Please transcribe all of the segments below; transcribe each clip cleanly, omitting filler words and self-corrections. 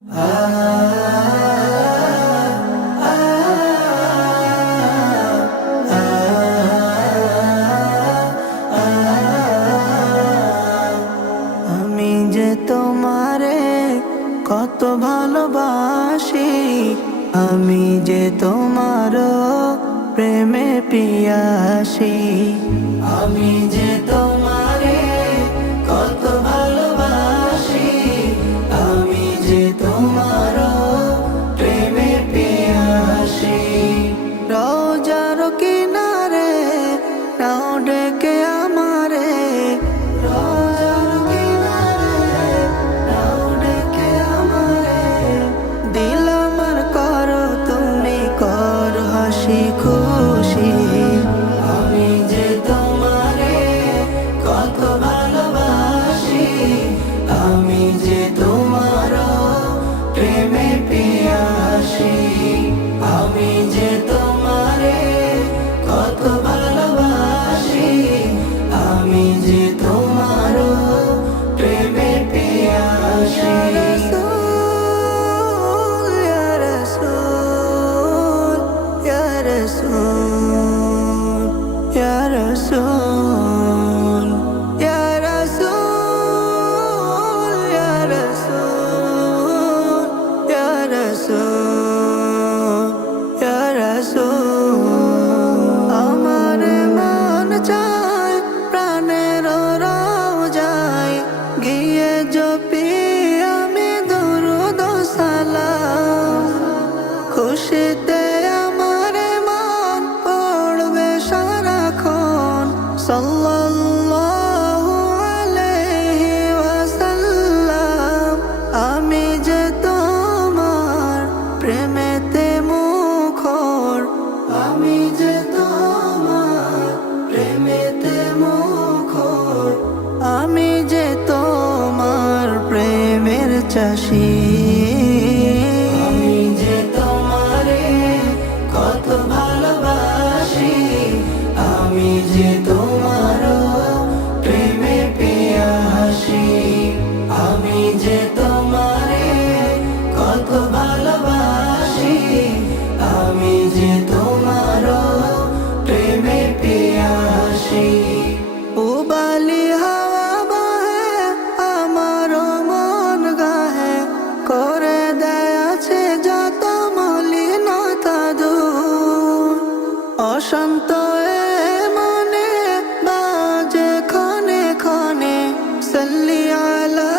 আমি যে তোমারে কত ভালোবাসি, আমি যে তোমার প্রেমে পিয়াসি। আমি যে তোমারে কত ভালোবাসি, আমি যে তোমার প্রেমে পিয়াসি। রোজার কিনারে নাও ডেকে আমারে, রোজার কিনারে নাও ডেকে আমারে। দিল আমার করো তুমি, কর হাসি খুশি। আমি যে তোমারে কত ভালোবাসি, আমি যে তোমার প্রেমে পিয়াসি। আমি যে তোমারে কত ভালোবাসি, আমি যে তোমার প্রেমে পিয়াসি। ইয়া রাসূল, ইয়া রাসূল, ইয়া রাসূল, ইয়া রাসূল, ইয়া রাসূল, ইয়া রাসূল, ইয়া রাসূল। আমার মন চায় প্রাণের রওজায় গিয়ে জপি আমি দরুদ ও সালাম। খুশিতে আমার মন পড়বে সারাক্ষণ সাল্লাল্লাহু আলাইহি ওয়াসাল্লাম। আমি যে তোমার প্রেমেতে মুখর, আমি যে তোমার প্রেমেতে মুখর, আমি যে তোমার প্রেমের চাষী। আমি যে তোমারে কত ভালোবাসি, আমি যে তোমার প্রেমে পিয়াসি। আমি যে তোমারে কত ভালোবাসি, আমি যে তোমার প্রেমে পিয়াসি। উবালি হাওয়া বহে আমার মন গাহে, করে দেয় আছে যত মলিনতা দূর। অশান্ত এ মনে বাজে ক্ষণে ক্ষণে সাল্লি আলা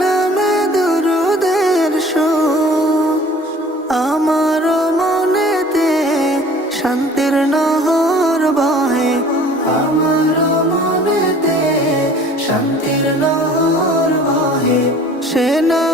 নামে দুরুদের সুর। আমার মনেতে শান্তির নহর বহে, আমার মনেতে শান্তির নহর বহে। সে না